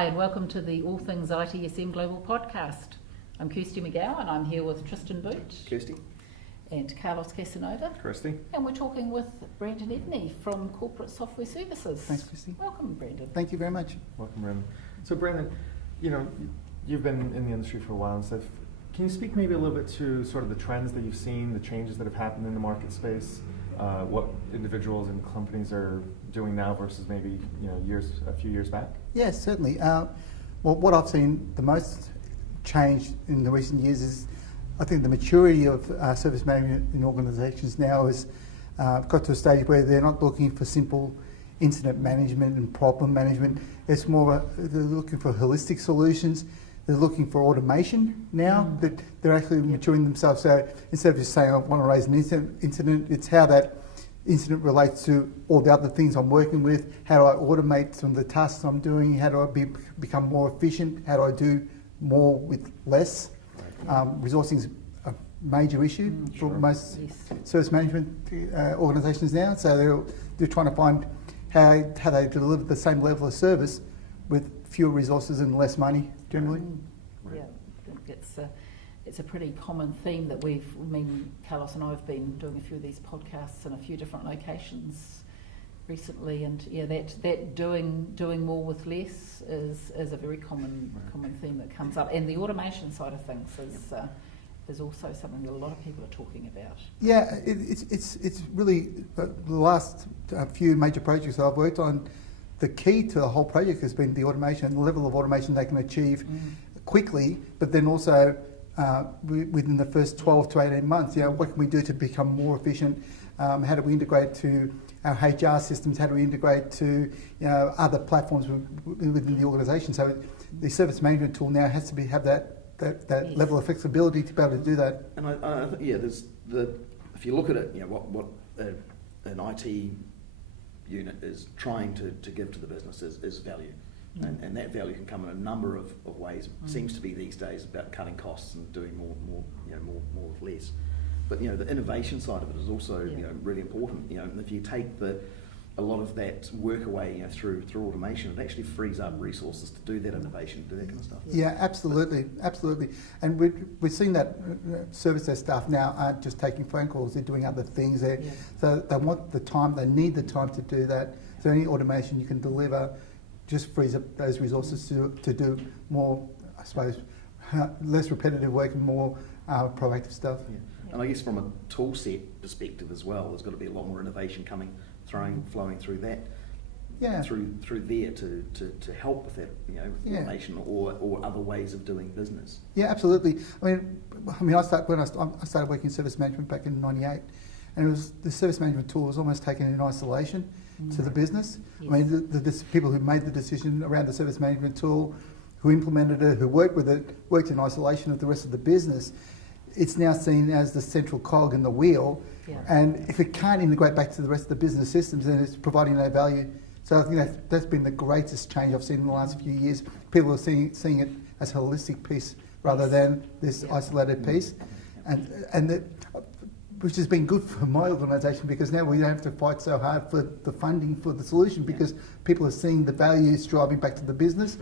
Hi, and welcome to the All Things ITSM Global Podcast. I'm Kirsty McGowan, and I'm here with Tristan Boot. Kirsty. And Carlos Casanova. Kirsty. And we're talking with Brandon Edney from Corporate Software Services. Thanks, Kirsty. Welcome, Brandon. Thank you very much. Welcome, Brandon. So, Brandon, you've been in the industry for a while and stuff. Can you speak maybe a little bit to sort of the trends that you've seen, the changes that have happened in the market space, what individuals and companies are doing now versus maybe a few years back? Yes, certainly. Well, what I've seen the most change in the recent years is I think the maturity of service management in organisations now has got to a stage where they're not looking for simple incident management and problem management. It's more they're looking for holistic solutions. They're looking for automation now, that they're actually maturing themselves. So instead of just saying I want to raise an incident, it's how that incident relates to all the other things I'm working with. How do I automate some of the tasks I'm doing? How do I become more efficient? How do I do more with less? Resourcing is a major issue for most service management organisations now. So they're trying to find how they deliver the same level of service with fewer resources and less money generally. Yeah, I think it's a pretty common theme that Carlos and I have been doing a few of these podcasts in a few different locations recently, and that doing more with less is a very common theme that comes up, and the automation side of things is also something that a lot of people are talking about. Yeah, it's really the last few major projects that I've worked on. The key to the whole project has been the automation, the level of automation they can achieve quickly, but then also within the first 12 to 18 months, what can we do to become more efficient? How do we integrate to our HR systems? How do we integrate to other platforms within the organisation? So the service management tool now has to have that level of flexibility to be able to do that. And I think if you look at it, what an IT unit is trying to give to the business is value. And that value can come in a number of ways. Seems to be these days about cutting costs and doing more with less. But the innovation side of it is also really important. And if you take a lot of that work away through automation, it actually frees up resources to do that innovation, do that kind of stuff. Yeah, absolutely. And we're seeing that service desk staff now aren't just taking phone calls; they're doing other things. So they want the time; they need the time to do that. So any automation you can deliver just frees up those resources to do more, I suppose, less repetitive work and more proactive stuff. Yeah. And I guess from a tool set perspective as well, there's got to be a lot more innovation flowing through that, through there to help with that, automation or other ways of doing business. Yeah, absolutely. I started working in service management back in '98, and the service management tool was almost taken in isolation to the business. Yes. The people who made the decision around the service management tool, who implemented it, who worked with it, worked in isolation of the rest of the business. It's now seen as the central cog in the wheel, and if it can't integrate back to the rest of the business systems, then it's providing no value. So I think that's been the greatest change I've seen in the last few years. People are seeing it as a holistic piece rather than this isolated piece, and which has been good for my organisation, because now we don't have to fight so hard for the funding for the solution, because people are seeing the values driving back to the business.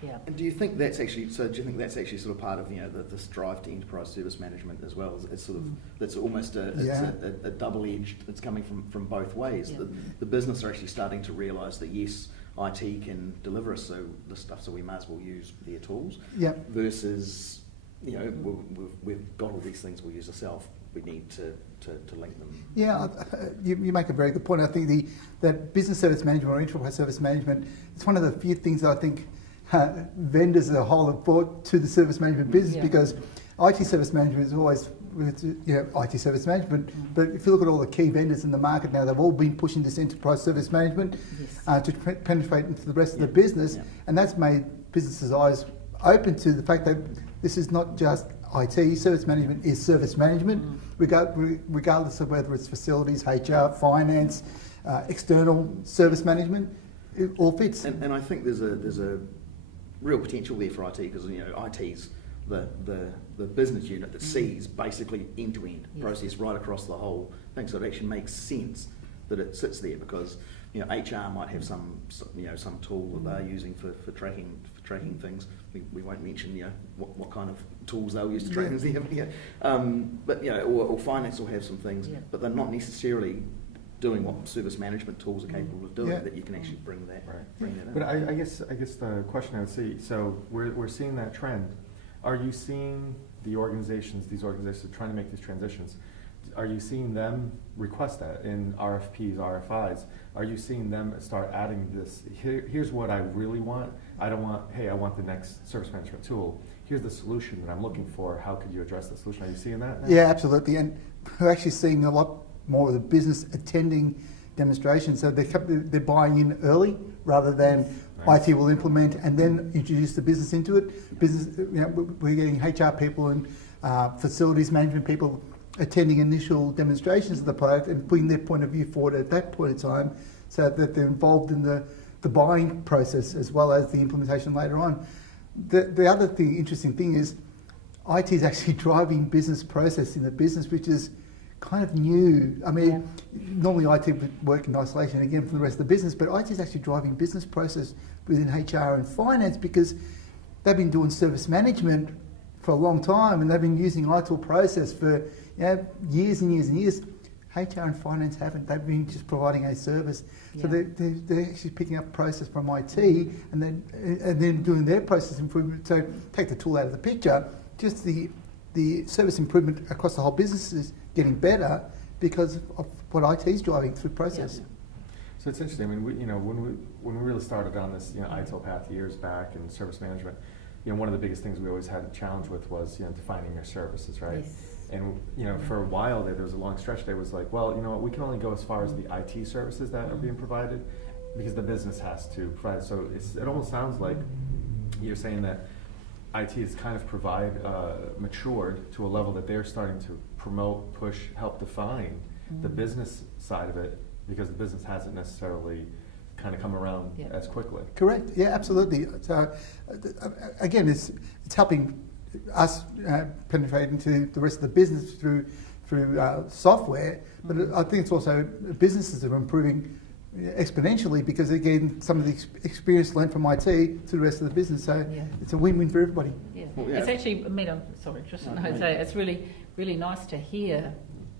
Yeah. And do you think that's actually sort of part of this drive to enterprise service management as well? It's sort of that's almost a double-edged. It's coming from both ways. Yeah. The business are actually starting to realise that yes, IT can deliver us the stuff, so we might as well use their tools. Yeah. Versus we've got all these things, we'll use ourselves. We need to link them. Yeah, you make a very good point. I think that business service management or enterprise service manament, it's one of the few things that I think vendors as a whole have brought to the service management business, because IT service management is always IT service management, but if you look at all the key vendors in the market now, they've all been pushing this enterprise service management to penetrate into the rest of the business, and that's made businesses' eyes open to the fact that this is not just IT. Service management is service management, regardless of whether it's facilities, HR, finance, external service management. It all fits. And I think there's a real potential there for IT, because IT's the business unit that sees basically end-to-end process right across the whole thing, so it actually makes sense that it sits there, because HR might have some tool that they're using for tracking things. We won't mention what kind of tools they'll use to track things. But or finance will have some things, but they're not necessarily doing what service management tools are capable of doing. That you can actually bring that in. But I guess the question I would see. So we're seeing that trend. Are you seeing these organizations trying to make these transitions? Are you seeing them request that in RFPs, RFIs? Are you seeing them start adding this? Here's what I really want. I want the next service management tool. Here's the solution that I'm looking for. How could you address the solution? Are you seeing that now? Yeah, absolutely. And we're actually seeing a lot more of the business attending demonstrations. So they're buying in early rather than IT will implement and then introduce the business into it. We're getting HR people and facilities management people attending initial demonstrations of the product and putting their point of view forward at that point in time, so that they're involved in the buying process as well as the implementation later on. The other interesting thing is IT is actually driving business process in the business, which is kind of new. I mean, normally IT would work in isolation again from the rest of the business, but IT is actually driving business process within HR and finance because they've been doing service management for a long time and they've been using ITIL process for years and years and years. HR and finance haven't. They've been just providing a service. So they're actually picking up process from IT and then doing their process improvement. So take the tool out of the picture, just the service improvement across the whole business is getting better because of what IT is driving through process. So it's interesting. I mean, when we really started on this ITIL path years back in service management, one of the biggest things we always had a challenge with was defining your services, right? Yes. And for a while there was a long stretch there was like, well, we can only go as far as the IT services that are being provided because the business has to provide. So it almost sounds like you're saying that IT is kind of matured to a level that they're starting to promote, push, help define the business side of it, because the business hasn't necessarily kind of come around as quickly. Correct. Yeah, absolutely. So again, it's helping us penetrate into the rest of the business through software, but I think it's also businesses are improving exponentially because again some of the experience learned from IT to the rest of the business, so it's a win-win for everybody. It's actually, it's really, really nice to hear.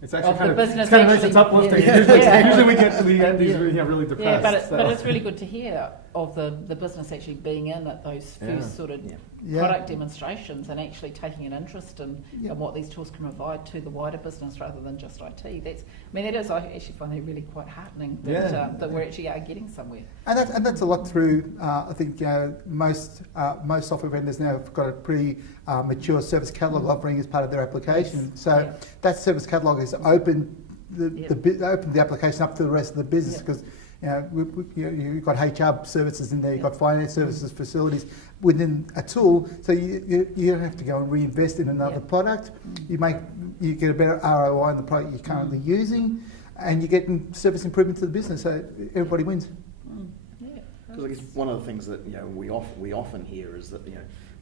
It's actually kind of nice. It's uplifting. Usually we get to the end these really depressed. But it's really good to hear of the business actually being in at those first sort of product demonstrations and actually taking an interest in what these tools can provide to the wider business rather than just IT. I actually find that really quite heartening that we're actually getting somewhere. And that's a lot through. I think most software vendors now have got a pretty mature service catalog offering as part of their application. So that service catalog has opened the application up to the rest of the business because. You've got HR services in there, you've got finance services, facilities within a tool, so you don't have to go and reinvest in another product. You get a better ROI on the product you're currently using, and you're getting service improvement to the business, so everybody wins. Because I guess one of the things that we often hear is that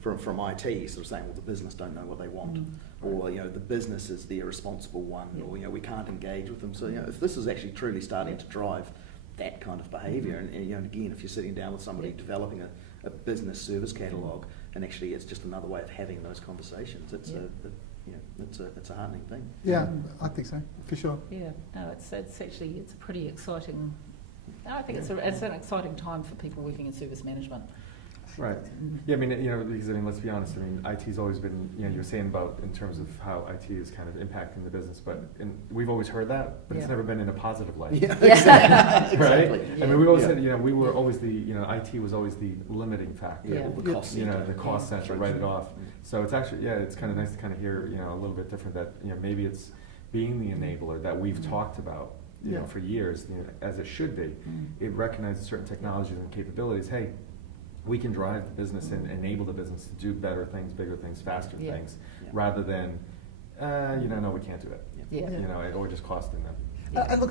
from IT sort of saying, well, the business don't know what they want, or the business is the irresponsible one, or we can't engage with them. So if this is actually truly starting to drive that kind of behaviour, and again, if you're sitting down with somebody developing a business service catalogue, and actually it's just another way of having those conversations, it's a heartening thing. Yeah, I think so, for sure. Yeah, no, it's actually a pretty exciting. I think it's an exciting time for people working in service management. Right. Yeah, because let's be honest. IT's always been, you're saying about in terms of how IT is kind of impacting the business, but we've always heard that, but it's never been in a positive light. Yeah, exactly. Right. We've always said, we were always IT was always the limiting factor. Yeah, the cost center. The cost center, write it off. So it's actually, it's kind of nice to kind of hear, a little bit different that, maybe it's being the enabler that we've talked about, for years, as it should be. It recognizes certain technologies and capabilities. Hey, we can drive the business and enable the business to do better things, bigger things, faster things, rather than, no, we can't do it. Or just costing them. And look,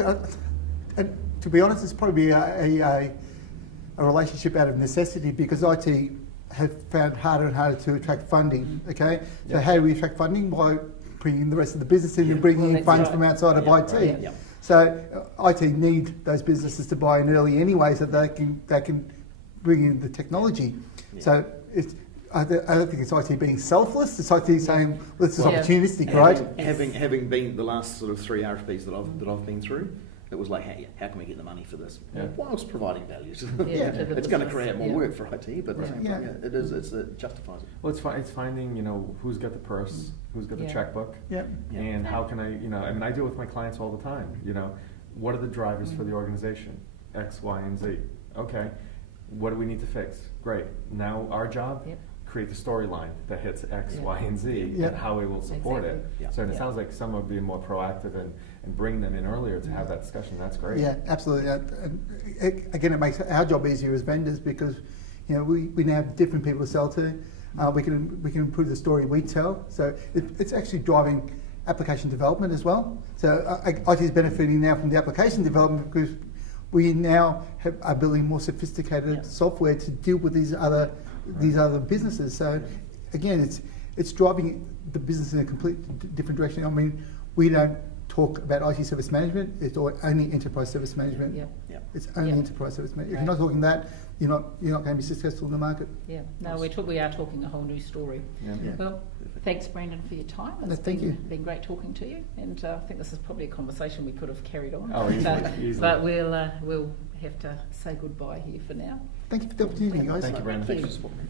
and to be honest, it's probably a relationship out of necessity because IT have found harder and harder to attract funding. Okay, so how do we attract funding? By bringing the rest of the business in and bringing in funds from outside of IT. So IT need those businesses to buy in early anyway, so they can bring in the technology. Yeah. So I don't think it's IT being selfless. It's IT saying, well, this is Well, opportunistic, right? Having been the last sort of 3 RFPs that I've been through, it was like, how can we get the money for this? Yeah. Whilst providing value to Yeah, to the it's going to business, create more yeah. work for IT, but at the same time, Yeah. it justifies it. Well, it's finding, who's got the purse, who's got the Yeah. checkbook, Yeah. Yeah. and how can I deal with my clients all the time, what are the drivers for the organization? X, Y, and Z. Okay, what do we need to fix? Great. Now our job, Yep. create the storyline that hits X, Yeah. Y, and Z, Yeah. and how we will support Exactly. it. Yeah. So and it Yeah. sounds like some are being more proactive and bring them in earlier to have that discussion. That's great. Yeah, absolutely. Again, it makes our job easier as vendors because we now have different people to sell to. We can improve the story we tell. So it's actually driving application development as well. So IT is benefiting now from the application development because we now are building more sophisticated Yeah. software to deal with these other businesses. So again, it's driving the business in a complete different direction. I mean, we don't talk about IT service management. It's only enterprise service management. Yeah. Yeah. It's only Yeah. enterprise service management. If Right. you're not talking that, you're not going to be successful in the market. Yeah, no, we are talking a whole new story. Yeah. Yeah. Well, thanks, Brandon, for your time. It's thank you. been great talking to you, and I think this is probably a conversation we could have carried on. Oh, easily, but, easily. but we'll have to say goodbye here for now. Thank you for the opportunity, guys. Thank you, Brandon. Thanks for supporting me.